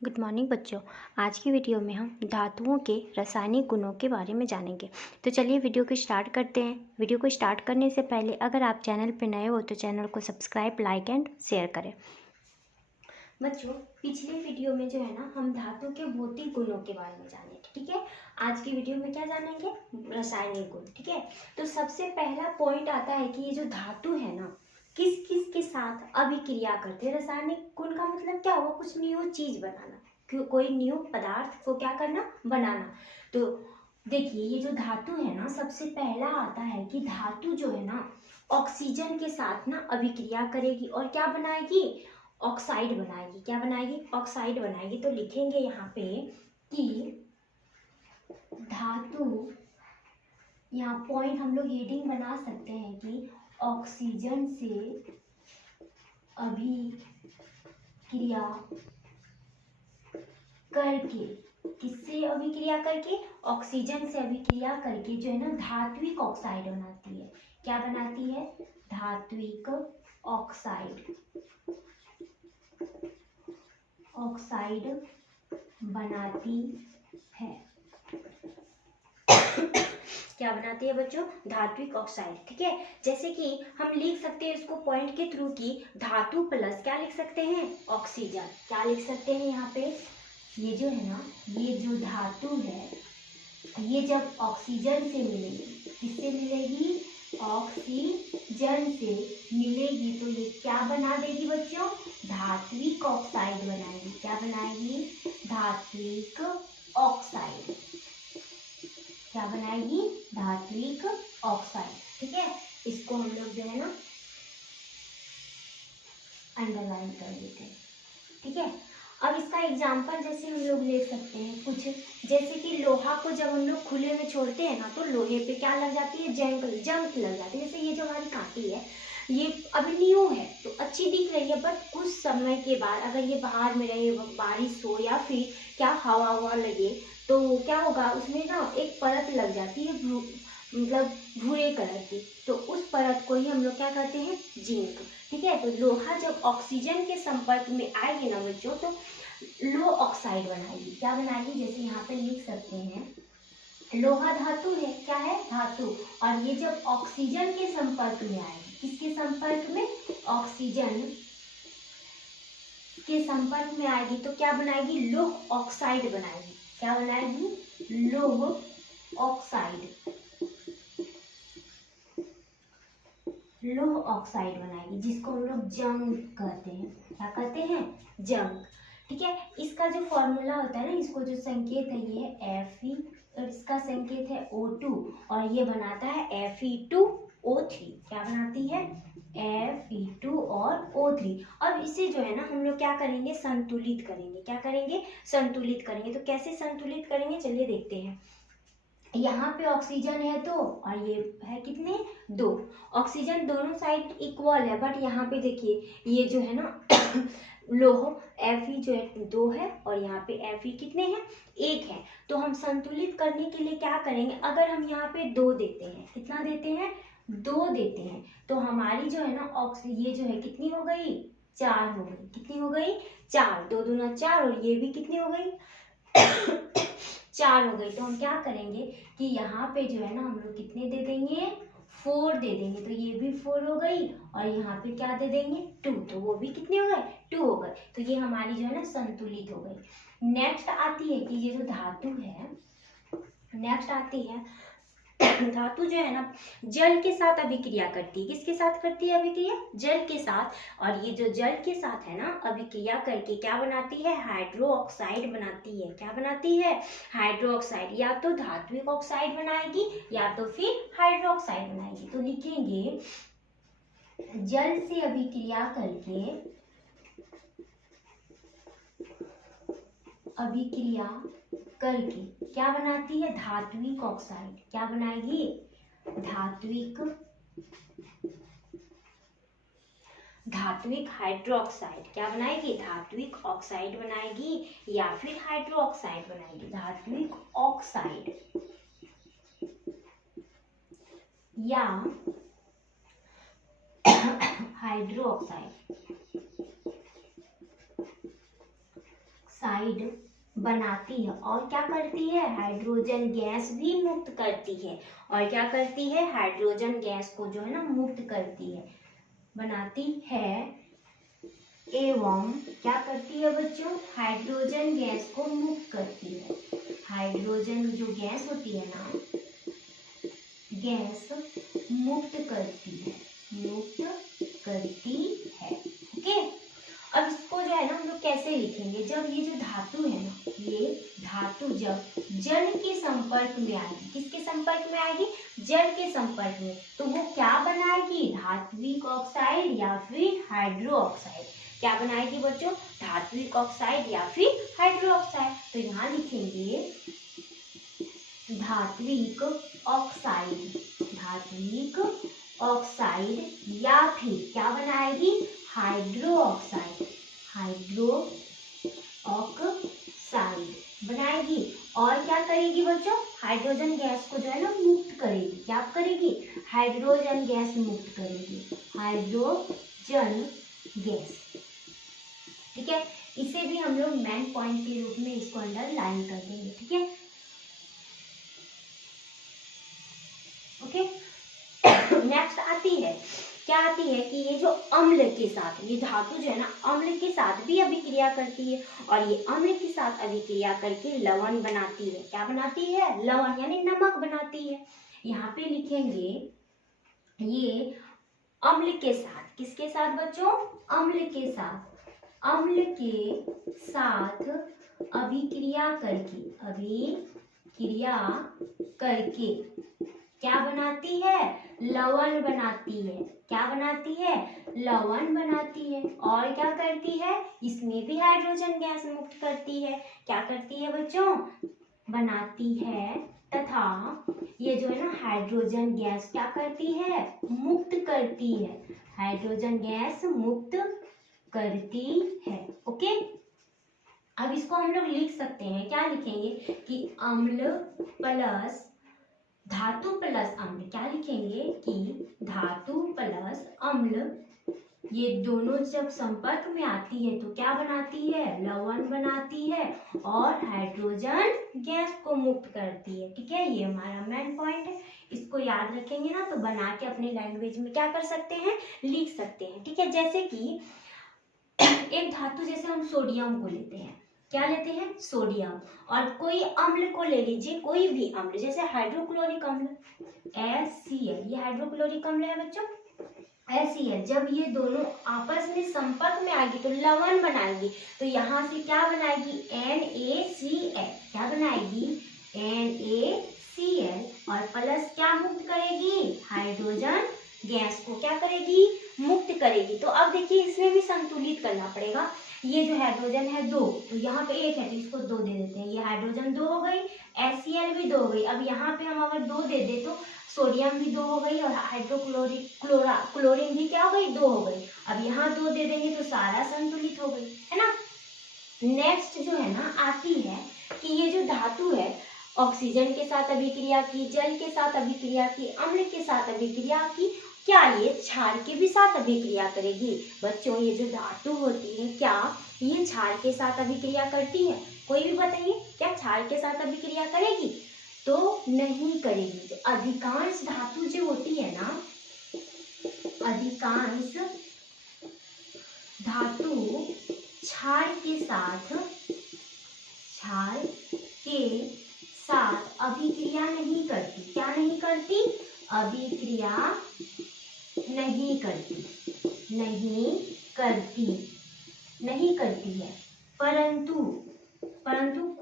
Good morning बच्चों। आज की वीडियो में हम धातुओं के रासायनिक गुणों के बारे में जानेंगे। तो चलिए वीडियो को स्टार्ट करते हैं। वीडियो को स्टार्ट करने से पहले अगर आप चैनल पर नए हो तो चैनल को सब्सक्राइब, लाइक एंड शेयर करें। बच्चों, पिछले वीडियो में जो है ना हम धातु के भौतिक गुणों के बारे में जाने, ठीक है। आज की वीडियो में क्या जानेंगे? रासायनिक गुण, ठीक है। तो सबसे पहला पॉइंट आता है कि ये जो धातु है ना किस किस के साथ अभिक्रिया करते हैं। रासायनिक गुण का मतलब क्या हुआ? कुछ न्यू चीज बनाना, कोई न्यू पदार्थ को क्या करना? बनाना। तो देखिए ये जो धातु है ना, सबसे पहला आता है कि धातु जो है ना ऑक्सीजन के साथ ना अभिक्रिया करेगी और क्या बनाएगी? ऑक्साइड बनाएगी। क्या बनाएगी? ऑक्साइड बनाएगी। तो लिखेंगे यहाँ पे कि धातु, यहाँ पॉइंट हम लोग हेडिंग बना सकते हैं कि ऑक्सीजन से अभिक्रिया करके, किससे अभिक्रिया करके? ऑक्सीजन से अभिक्रिया करके जो है ना धात्विक ऑक्साइड बनाती है। क्या बनाती है? धात्विक ऑक्साइड, ऑक्साइड बनाती है। क्या बनाती है बच्चों? धात्विक ऑक्साइड, ठीक है। जैसे कि हम लिख सकते हैं इसको पॉइंट के थ्रू की धातु प्लस क्या लिख सकते हैं? ऑक्सीजन। क्या लिख सकते हैं यहाँ पे? ये जो है ना, ये जो धातु है ये जब ऑक्सीजन से मिलेगी, किससे मिलेगी? ऑक्सीजन से मिलेगी तो ये क्या बना देगी बच्चों? धात्विक ऑक्साइड बनाएगी। क्या बनाएगी? धात्विक ऑक्साइड। क्या बनाएगी? धात्विक ऑक्साइड, ठीक है। इसको हम लोग जो है ना अंडरलाइन कर देते हैं, ठीक है। अब इसका एग्जाम्पल जैसे हम लोग ले सकते हैं कुछ, जैसे कि लोहा को जब हम लोग खुले में छोड़ते हैं ना तो लोहे पे क्या लग जाती है? जंग लग जाती है। जैसे ये जो हमारी कांटी है ये अभी न्यू है तो अच्छी दिख रही है, बट कुछ समय के बाद अगर ये बाहर में रहे, बारिश हो या फिर क्या हवा लगे तो क्या होगा? उसमें ना एक परत लग जाती है मतलब भूरे कलर की। तो उस परत को ही हम लोग क्या कहते हैं? जिंक, ठीक है। तो लोहा जब ऑक्सीजन के संपर्क में आएगी ना बच्चों तो लो ऑक्साइड बनाएगी। क्या बनाएगी? जैसे यहाँ पे लिख सकते हैं लोहा धातु है। क्या है? धातु। और ये जब ऑक्सीजन के संपर्क में आएगी, किसके संपर्क में? ऑक्सीजन के संपर्क में आएगी तो क्या बनाएगी? लोह ऑक्साइड बनाएगी। क्या बनाएगी? लोह ऑक्साइड, लोह ऑक्साइड बनाएगी, जिसको हम लोग जंग कहते हैं। क्या कहते हैं? जंग, ठीक है। इसका जो फॉर्मूला होता है ना, इसको जो संकेत है ये है Fe और इसका संकेत है O2 और ये बनाता है Fe2O3। क्या बनाती है? Fe2 और O3। अब इसे जो है ना हम लोग क्या करेंगे? संतुलित करेंगे। क्या करेंगे? संतुलित करेंगे। तो कैसे संतुलित करेंगे चलिए देखते हैं। यहाँ पे ऑक्सीजन है 2 और ये है कितने? 2। ऑक्सीजन दोनों साइड इक्वल है, बट यहाँ पे देखिए ये जो है ना लोह Fe जो है 2 है और यहाँ पे Fe कितने हैं? 1 है। तो हम संतुलित करने के लिए क्या करेंगे? अगर हम यहाँ पे 2 देते हैं, कितना देते हैं? 2 देते हैं, तो हमारी जो है ना ये जो है कितनी हो गई? 4 हो गई। कितनी हो गई? 4। 2 दूना 4 और ये भी कितनी हो गई? 4 हो गई। तो हम क्या करेंगे कि यहाँ पे जो है ना हम लोग कितने दे देंगे? 4 दे देंगे। तो ये भी 4 हो गई और यहाँ पे क्या दे देंगे? 2। तो वो भी कितने हो गए? 2 हो गए। तो ये हमारी जो है ना संतुलित हो गई। नेक्स्ट आती है कि ये जो धातु है, नेक्स्ट आती है धातु जो है ना जल के साथ अभिक्रिया करती है। किसके साथ करती है अभिक्रिया? जल के साथ। और ये जो जल के साथ है ना अभिक्रिया करके क्या बनाती है? हाइड्रो ऑक्साइड बनाती है। क्या बनाती है? Hydro oxide. या तो धात्विक ऑक्साइड बनाएगी या तो फिर हाइड्रो ऑक्साइड बनाएगी। तो लिखेंगे जल से अभिक्रिया करके, अभिक्रिया करके क्या बनाती है? धात्विक ऑक्साइड। क्या बनाएगी? धात्विक हाइड्रोक्साइड। क्या बनाएगी? धात्विक ऑक्साइड बनाएगी या फिर हाइड्रो ऑक्साइड बनाएगी। धात्विक ऑक्साइड या हाइड्रो ऑक्साइड, ऑक्साइड बनाती है और क्या करती है, हाइड्रोजन गैस भी मुक्त करती है। और क्या करती है, हाइड्रोजन गैस को जो है ना मुक्त करती है, बनाती है एवं क्या करती है बच्चों, हाइड्रोजन गैस को मुक्त करती है। हाइड्रोजन जो गैस होती है ना, गैस मुक्त करती है, मुक्त करती है। ओके, अब इसको जो है ना हम लोग कैसे लिखेंगे, जब ये जो धातु है ना, ये धातु जब जल के संपर्क में आएगी, किसके संपर्क में आएगी, जल के संपर्क में, तो वो क्या बनाएगी, धात्विक ऑक्साइड या फिर हाइड्रो ऑक्साइड। क्या बनाएगी बच्चों, धात्विक ऑक्साइड या फिर हाइड्रो ऑक्साइड। तो यहाँ लिखेंगे धात्विक ऑक्साइड, धात्विक ऑक्साइड या फिर क्या बनाएगी, हाइड्रो ऑक्साइड, हाइड्रो ऑक्साइड बनाएगी। और क्या करेगी बच्चों, हाइड्रोजन गैस को जो है ना मुक्त करेगी। क्या करेगी, हाइड्रोजन गैस मुक्त करेगी, हाइड्रोजन गैस। ठीक है, इसे भी हम लोग मेन पॉइंट के रूप में इसको अंडरलाइन कर देंगे। ठीक है, ओके। नेक्स्ट आती है, क्या आती है कि ये जो अम्ल के साथ, ये धातु जो है ना अम्ल के साथ भी अभिक्रिया करती है और ये अम्ल के साथ अभिक्रिया करके लवण बनाती है। क्या बनाती है, लवण यानी नमक बनाती है। यहाँ पे लिखेंगे ये अम्ल के साथ, किसके साथ बच्चों, अम्ल के साथ, अम्ल के साथ अभिक्रिया करके, अभिक्रिया करके क्या बनाती है, लवण बनाती है। क्या बनाती है, लवण बनाती है। और क्या करती है, इसमें भी हाइड्रोजन गैस मुक्त करती है। क्या करती है बच्चों, बनाती है तथा ये जो है ना हाइड्रोजन गैस क्या करती है, मुक्त करती है, हाइड्रोजन गैस मुक्त करती है। ओके, अब इसको हम लोग लिख सकते हैं, क्या लिखेंगे कि अम्ल प्लस धातु प्लस अम्ल, क्या लिखेंगे कि धातु प्लस अम्ल, ये दोनों जब संपर्क में आती है तो क्या बनाती है, लवण बनाती है और हाइड्रोजन गैस को मुक्त करती है। ठीक है, ये हमारा मेन पॉइंट है, इसको याद रखेंगे ना तो बना के अपने लैंग्वेज में क्या कर सकते हैं, लिख सकते हैं। ठीक है, जैसे कि एक धातु, जैसे हम सोडियम को लेते हैं, क्या लेते हैं, सोडियम, और कोई अम्ल को ले लीजिए, कोई भी अम्ल, जैसे हाइड्रोक्लोरिक अम्ल HCl, ये हाइड्रोक्लोरिक अम्ल है बच्चों, HCl। जब ये दोनों आपस में संपर्क में आएगी तो लवण बनाएगी, तो यहाँ से क्या बनाएगी, NaCl, क्या बनाएगी, NaCl, और प्लस क्या मुक्त करेगी, हाइड्रोजन गैस को क्या करेगी, मुक्त करेगी। तो अब देखिए इसमें भी संतुलित करना पड़ेगा, ये जो हाइड्रोजन है 2, तो यहाँ पे 1 है तो इसको 2 दे देते हैं, ये हाइड्रोजन 2 हो गई, HCl भी 2 हो गई। अब यहाँ पे हम अगर 2 दे दे तो सोडियम भी 2 हो गई और क्लोरीन भी क्या हो गई, 2 हो गई। अब यहाँ 2 दे देंगे तो सारा संतुलित हो गई, है ना। नेक्स्ट जो है ना आती है कि ये जो धातु है ऑक्सीजन के साथ अभिक्रिया की, जल के साथ अभिक्रिया की, अम्ल के साथ अभिक्रिया की, क्या ये क्षार के भी साथ अभिक्रिया करेगी। बच्चों ये जो धातु होती है क्या ये क्षार के साथ अभिक्रिया करती है, कोई भी बताइए, क्या क्षार के साथ अभिक्रिया करेगी, तो नहीं करेगी। अधिकांश धातु जो होती है ना, अधिकांश धातु क्षार के साथ अभिक्रिया नहीं करती। क्या नहीं करती, अभिक्रिया नहीं करती, नहीं करती है। परंतु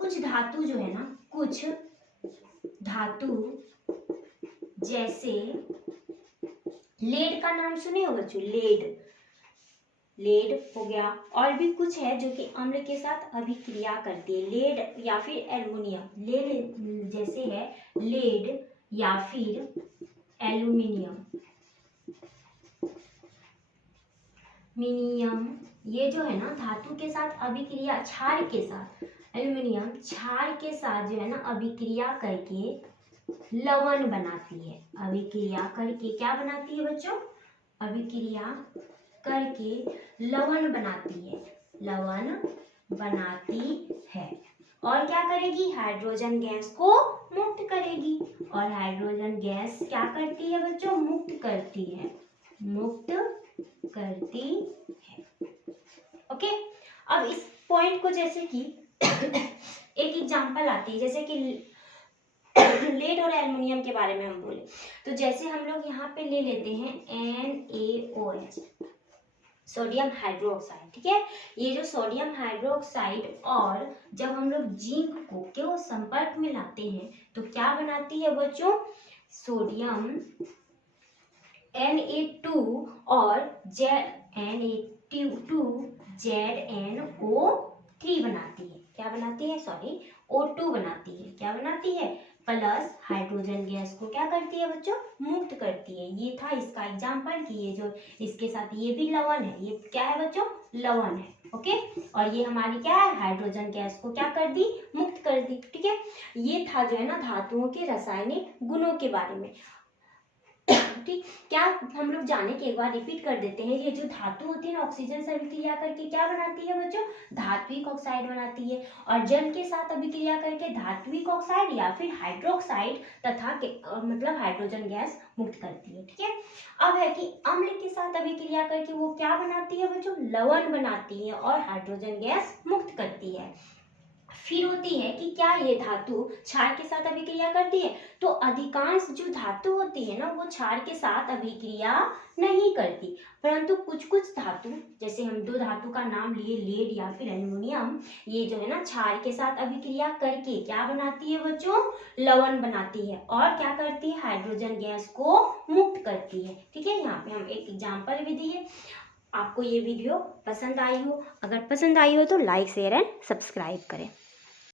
कुछ धातु जो है ना, कुछ धातु जैसे लेड का नाम सुने हो बच्चों, लेड हो गया, और भी कुछ है जो कि अम्ल के साथ अभिक्रिया करती है, लेड या फिर एल्युमिनियम, लेड जैसे है लेड या फिर एल्युमिनियम, ये जो है ना धातु के साथ अभिक्रिया, क्षार के साथ, एल्युमिनियम क्षार के साथ जो है ना अभिक्रिया करके लवण बनाती है। अभिक्रिया करके क्या बनाती है बच्चों, अभिक्रिया करके लवण बनाती है, लवण बनाती है और क्या करेगी, हाइड्रोजन गैस को मुक्त करेगी। और हाइड्रोजन गैस क्या करती है बच्चों, मुक्त करती है, मुक्त करती है। ओके, अब इस पॉइंट को जैसे कि एक एग्जांपल आती है, जैसे कि लेड और एल्युमिनियम के बारे में हम बोले तो जैसे हम लोग यहाँ पे ले लेते हैं NaOH, सोडियम हाइड्रोक्साइड। ठीक है, ये जो सोडियम हाइड्रोक्साइड और जब हम लोग जिंक को के संपर्क में लाते हैं तो क्या बनाती है बच्चों, सोडियम Na2 और Na2 ZnO3 बनाती है। क्या बनाती है, सॉरी O2 बनाती है। क्या बनाती है, प्लस हाइड्रोजन गैस को क्या करती है बच्चों, मुक्त करती है। ये था इसका एग्जाम्पल कि ये जो इसके साथ ये भी लवण है, ये क्या है बच्चों, लवण है। ओके, और ये हमारी क्या है, हाइड्रोजन गैस को क्या कर दी, मुक्त कर दी। ठीक है, ये था जो है ना धातुओं के रासायनिक गुणों के बारे में। ठीक, क्या हम लोग जाने के एक बार रिपीट कर देते हैं, ये जो धातु होती है ना ऑक्सीजन से अभिक्रिया करके क्या बनाती है बच्चों, धात्विक ऑक्साइड बनाती है। और जल के साथ अभिक्रिया करके धात्विक ऑक्साइड या फिर हाइड्रोक्साइड तथा मतलब हाइड्रोजन गैस मुक्त करती है। ठीक है, अब है कि अम्ल के साथ अभिक्रिया करके वो क्या बनाती है बच्चों, लवण बनाती है और हाइड्रोजन गैस मुक्त करती है। फिर होती है कि क्या ये धातु क्षार के साथ अभिक्रिया करती है, तो अधिकांश जो धातु होती है ना वो क्षार के साथ अभिक्रिया नहीं करती, परंतु कुछ कुछ धातु, जैसे हम दो धातु का नाम लिए, लेड या फिर एल्युमिनियम, ये जो है ना क्षार के साथ अभिक्रिया करके क्या बनाती है बच्चों, लवण बनाती है और क्या करती है, हाइड्रोजन गैस को मुक्त करती है। ठीक है, यहाँ पे हम एक एग्जाम्पल भी दिए। आपको ये वीडियो पसंद आई हो, अगर पसंद आई हो तो लाइक शेयर एंड सब्सक्राइब करें।